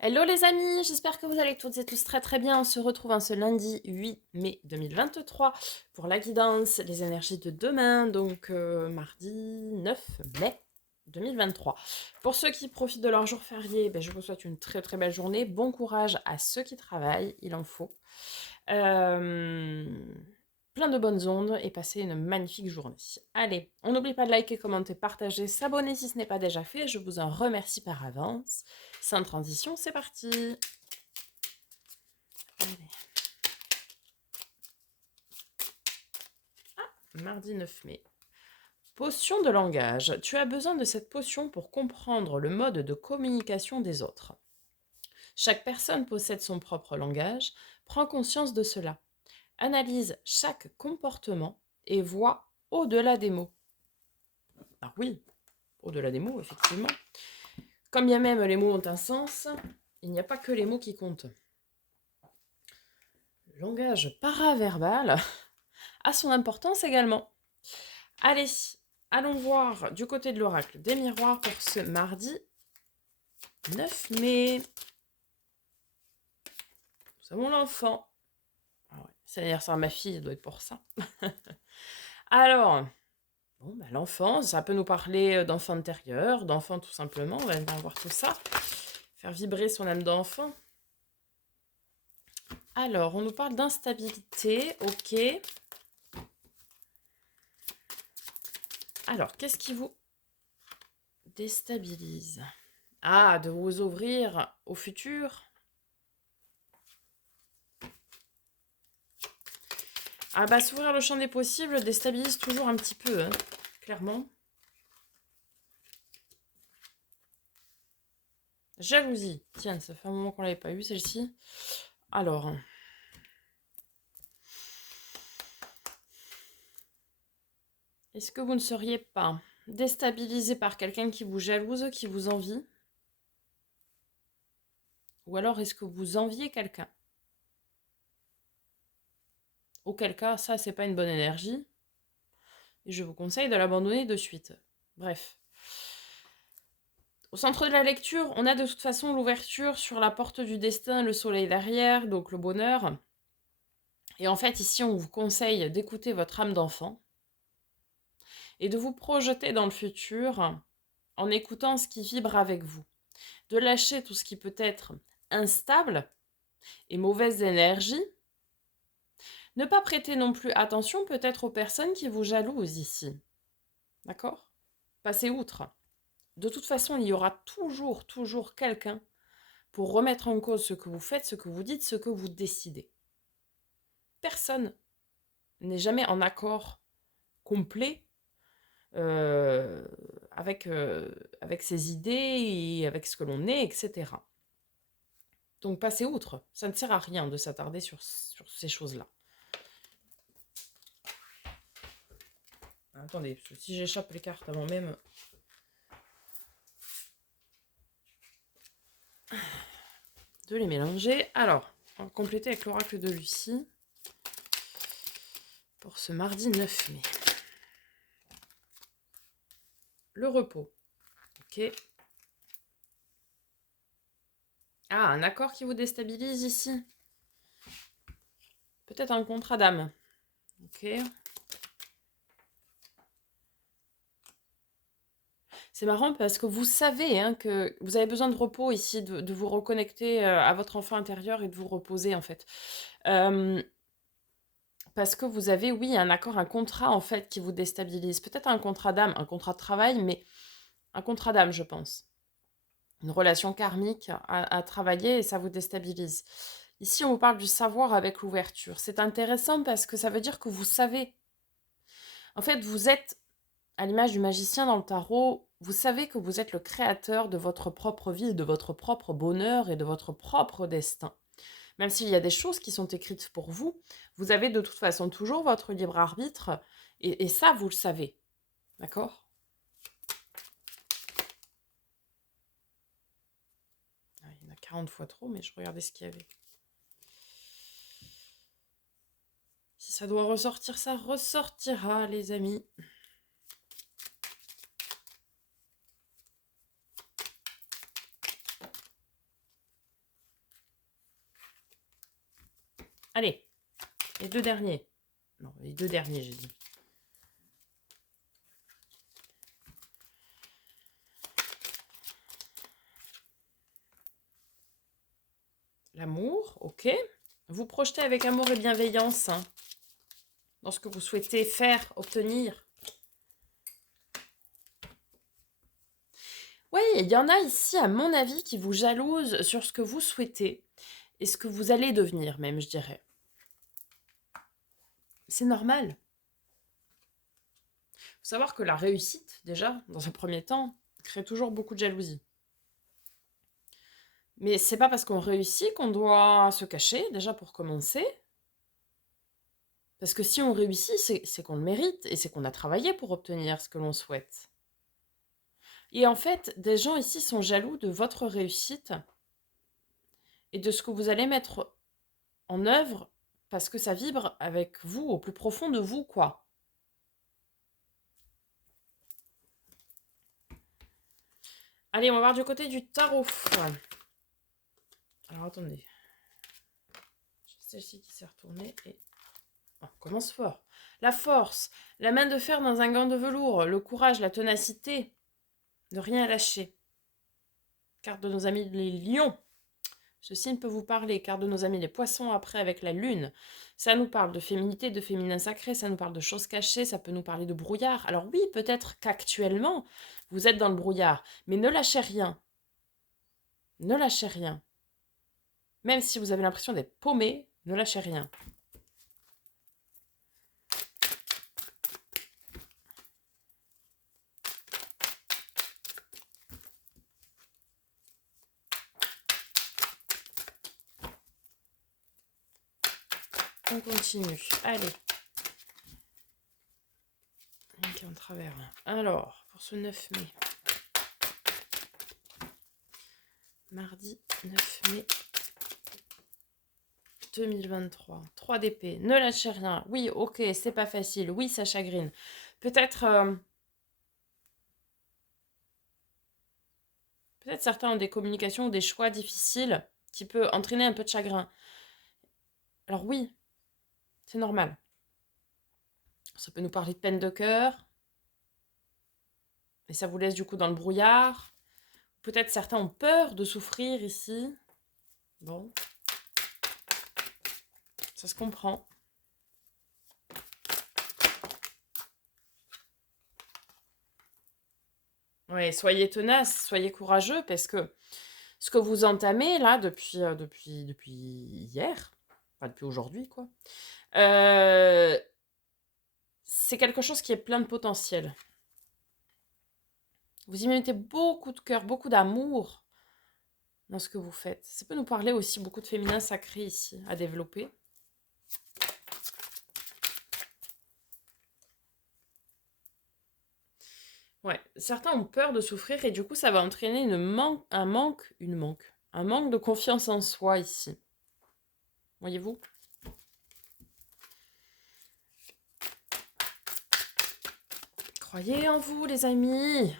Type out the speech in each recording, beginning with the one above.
Hello les amis, j'espère que vous allez toutes et tous très très bien. On se retrouve ce lundi 8 mai 2023 pour la guidance, les énergies de demain, donc mardi 9 mai 2023. Pour ceux qui profitent de leur jour férié, je vous souhaite une très très belle journée. Bon courage à ceux qui travaillent, il en faut. Euh, Plein de bonnes ondes et passez une magnifique journée. Allez, on n'oublie pas de liker, commenter, partager, s'abonner si ce n'est pas déjà fait. Je vous en remercie par avance. Sans transition, c'est parti. Allez. Mardi 9 mai. Potion de langage. Tu as besoin de cette potion pour comprendre le mode de communication des autres. Chaque personne possède son propre langage. Prends conscience de cela. Analyse chaque comportement et vois au-delà des mots. Ah oui, au-delà des mots, effectivement. Quand bien même les mots ont un sens, il n'y a pas que les mots qui comptent. Le langage paraverbal a son importance également. Allez, allons voir du côté de l'oracle des miroirs pour ce mardi 9 mai. Nous avons l'enfant. Ah ouais, c'est l'anniversaire de ma fille, ça doit être pour ça. Alors, l'enfant, ça peut nous parler d'enfant intérieur, d'enfant tout simplement. On va voir tout ça. Faire vibrer son âme d'enfant. Alors, on nous parle d'instabilité, ok. Alors, qu'est-ce qui vous déstabilise? Ah, de vous ouvrir au futur. Ah bah, s'ouvrir le champ des possibles déstabilise toujours un petit peu, hein, clairement. Jalousie. Tiens, ça fait un moment qu'on l'avait pas eu, celle-ci. Alors, est-ce que vous ne seriez pas déstabilisé par quelqu'un qui vous jalouse, qui vous envie? Ou alors est-ce que vous enviez quelqu'un? Auquel cas, ça, c'est pas une bonne énergie. Et je vous conseille de l'abandonner de suite. Bref. Au centre de la lecture, on a de toute façon l'ouverture sur la porte du destin, le soleil derrière, donc le bonheur. Et en fait, ici, on vous conseille d'écouter votre âme d'enfant et de vous projeter dans le futur en écoutant ce qui vibre avec vous. De lâcher tout ce qui peut être instable et mauvaise énergie. Ne pas prêter non plus attention peut-être aux personnes qui vous jalousent ici. D'accord? Passez outre. De toute façon, il y aura toujours quelqu'un pour remettre en cause ce que vous faites, ce que vous dites, ce que vous décidez. Personne n'est jamais en accord complet euh, avec ses idées et avec ce que l'on est, etc. Donc passez outre. Ça ne sert à rien de s'attarder sur ces choses-là. Attendez, parce que si j'échappe les cartes avant même... de les mélanger. Alors, on va compléter avec l'oracle de Lucie pour ce mardi 9 mai. Le repos. Ok. Ah, un accord qui vous déstabilise ici. Peut-être un contrat d'âme. Ok. C'est marrant parce que vous savez que vous avez besoin de repos ici, de vous reconnecter à votre enfant intérieur et de vous reposer en fait. Parce que vous avez, oui, un accord, un contrat en fait qui vous déstabilise. Peut-être un contrat d'âme, un contrat de travail, mais un contrat d'âme, je pense. Une relation karmique à travailler et ça vous déstabilise. Ici, on vous parle du savoir avec l'ouverture. C'est intéressant parce que ça veut dire que vous savez. En fait, vous êtes, à l'image du magicien dans le tarot, vous savez que vous êtes le créateur de votre propre vie, de votre propre bonheur et de votre propre destin. Même s'il y a des choses qui sont écrites pour vous, vous avez de toute façon toujours votre libre arbitre et ça, vous le savez. D'accord? Il y en a 40 fois trop, mais je regardais ce qu'il y avait. Si ça doit ressortir, ça ressortira, les amis. Allez, les 2 derniers. Non, les 2 derniers, j'ai dit. L'amour, ok. Vous projetez avec amour et bienveillance hein, dans ce que vous souhaitez faire, obtenir. Oui, il y en a ici, à mon avis, qui vous jalousent sur ce que vous souhaitez et ce que vous allez devenir, même, je dirais. C'est normal. Il faut savoir que la réussite, déjà, dans un premier temps, crée toujours beaucoup de jalousie. Mais c'est pas parce qu'on réussit qu'on doit se cacher, déjà pour commencer. Parce que si on réussit, c'est qu'on le mérite et c'est qu'on a travaillé pour obtenir ce que l'on souhaite. Et en fait, des gens ici sont jaloux de votre réussite et de ce que vous allez mettre en œuvre parce que ça vibre avec vous, au plus profond de vous, quoi. Allez, on va voir du côté du tarot. Alors, attendez. J'ai celle-ci qui s'est retournée et... Oh, on commence fort. La force, la main de fer dans un gant de velours, le courage, la ténacité, ne rien lâcher. Carte de nos amis les lions. Ce signe peut vous parler, car de nos amis les poissons, après avec la lune. Ça nous parle de féminité, de féminin sacré, ça nous parle de choses cachées, ça peut nous parler de brouillard. Alors oui, peut-être qu'actuellement, vous êtes dans le brouillard, mais ne lâchez rien. Ne lâchez rien. Même si vous avez l'impression d'être paumé, ne lâchez rien. On continue. Allez. Ok, en travers. Alors, pour ce 9 mai. Mardi 9 mai 2023. 3 d'épée. Ne lâchez rien. Oui, ok, c'est pas facile. Oui, ça chagrine. Peut-être certains ont des communications ou des choix difficiles qui peuvent entraîner un peu de chagrin. Alors oui, c'est normal. Ça peut nous parler de peine de cœur. Et ça vous laisse du coup dans le brouillard. Peut-être certains ont peur de souffrir ici. Bon. Ça se comprend. Ouais, soyez tenace, soyez courageux, parce que ce que vous entamez là depuis hier, enfin depuis aujourd'hui quoi, c'est quelque chose qui est plein de potentiel. Vous y mettez beaucoup de cœur, beaucoup d'amour dans ce que vous faites. Ça peut nous parler aussi beaucoup de féminin sacré ici, à développer. Ouais, certains ont peur de souffrir et du coup ça va entraîner un manque de confiance en soi ici. Voyez-vous? Croyez en vous les amis.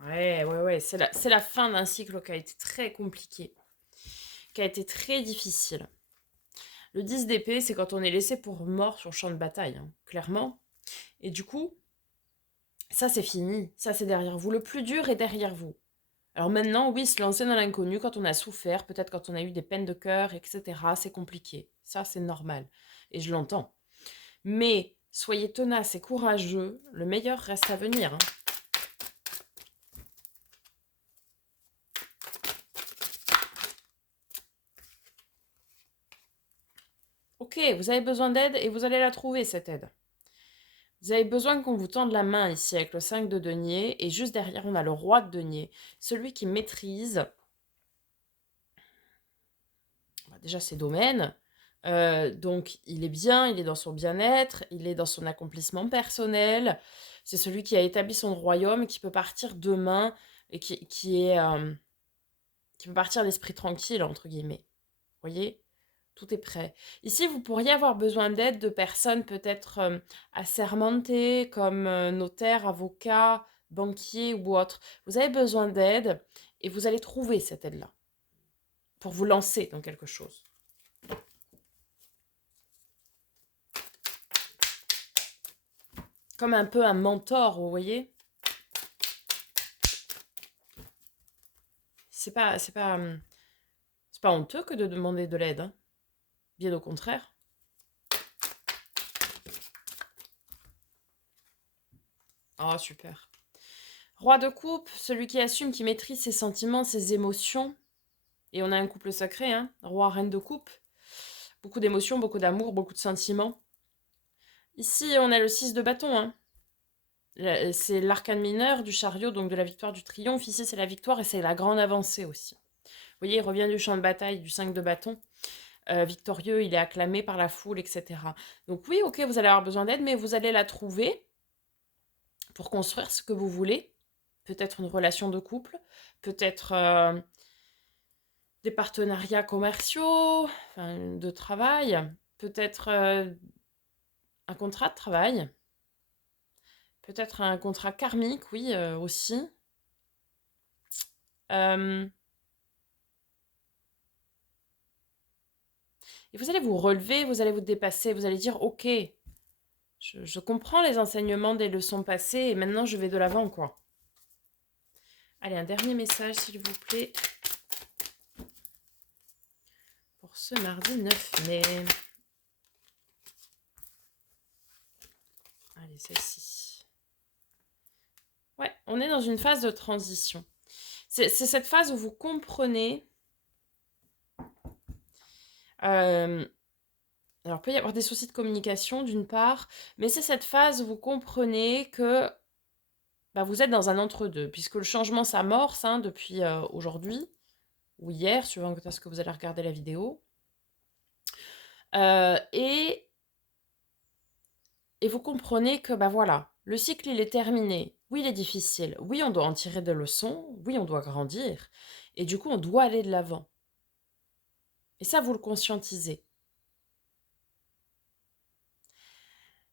Ouais, c'est la fin d'un cycle qui a été très compliqué, qui a été très difficile. Le 10 d'épée, c'est quand on est laissé pour mort sur le champ de bataille, hein, clairement. Et du coup, ça c'est fini, ça c'est derrière vous. Le plus dur est derrière vous. Alors maintenant, oui, se lancer dans l'inconnu quand on a souffert, peut-être quand on a eu des peines de cœur, etc., c'est compliqué. Ça, c'est normal. Et je l'entends. Mais soyez tenaces et courageux, le meilleur reste à venir, hein. Ok, vous avez besoin d'aide et vous allez la trouver, cette aide. Vous avez besoin qu'on vous tende la main ici avec le 5 de denier. Et juste derrière, on a le roi de denier. Celui qui maîtrise déjà ses domaines. Donc, il est bien, il est dans son bien-être, il est dans son accomplissement personnel. C'est celui qui a établi son royaume, qui peut partir demain et qui peut partir l'esprit tranquille, entre guillemets. Vous voyez? Tout est prêt. Ici, vous pourriez avoir besoin d'aide de personnes peut-être assermentées, comme notaire, avocat, banquier ou autre. Vous avez besoin d'aide et vous allez trouver cette aide-là pour vous lancer dans quelque chose. Comme un peu un mentor, vous voyez. C'est pas honteux que de demander de l'aide, hein. Bien au contraire. Oh, super. Roi de coupe, celui qui assume, qui maîtrise ses sentiments, ses émotions. Et on a un couple sacré, hein. Roi, reine de coupe. Beaucoup d'émotions, beaucoup d'amour, beaucoup de sentiments. Ici, on a le 6 de bâton, hein. C'est l'arcane mineur du chariot, donc de la victoire, du triomphe. Ici, c'est la victoire et c'est la grande avancée aussi. Vous voyez, il revient du champ de bataille, du 5 de bâton. Victorieux, il est acclamé par la foule, etc. Donc oui, ok, vous allez avoir besoin d'aide, mais vous allez la trouver pour construire ce que vous voulez. Peut-être une relation de couple, peut-être des partenariats commerciaux, enfin, de travail, peut-être un contrat de travail, peut-être un contrat karmique, oui, aussi. Euh, et vous allez vous relever, vous allez vous dépasser, vous allez dire, ok, je comprends les enseignements des leçons passées et maintenant je vais de l'avant, quoi. Allez, un dernier message, s'il vous plaît, pour ce mardi 9 mai. Allez, celle-ci. Ouais, on est dans une phase de transition. C'est cette phase où vous comprenez... alors, il peut y avoir des soucis de communication, d'une part, mais c'est cette phase où vous comprenez que vous êtes dans un entre-deux, puisque le changement s'amorce depuis aujourd'hui, ou hier, suivant ce que vous allez regarder la vidéo. Et vous comprenez que, voilà, le cycle, il est terminé. Oui, il est difficile. Oui, on doit en tirer des leçons. Oui, on doit grandir. Et du coup, on doit aller de l'avant. Et ça, vous le conscientisez.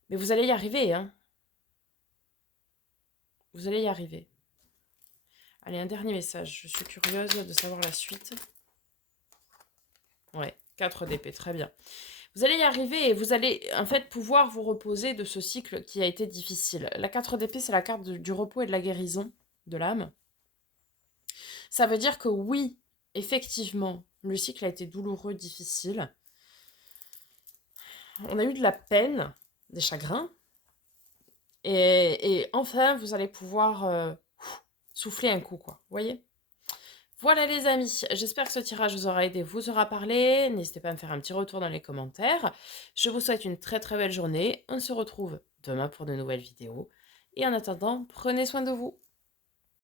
Mais vous allez y arriver, hein. Vous allez y arriver. Allez, un dernier message. Je suis curieuse de savoir la suite. Ouais, 4 d'épée, très bien. Vous allez y arriver et vous allez en fait pouvoir vous reposer de ce cycle qui a été difficile. La 4 d'épée, c'est la carte du repos et de la guérison de l'âme. Ça veut dire que oui, effectivement, le cycle a été douloureux, difficile. On a eu de la peine, des chagrins. Et enfin, vous allez pouvoir souffler un coup, quoi. Vous voyez ? Voilà les amis, j'espère que ce tirage vous aura aidé, vous aura parlé. N'hésitez pas à me faire un petit retour dans les commentaires. Je vous souhaite une très très belle journée. On se retrouve demain pour de nouvelles vidéos. Et en attendant, prenez soin de vous.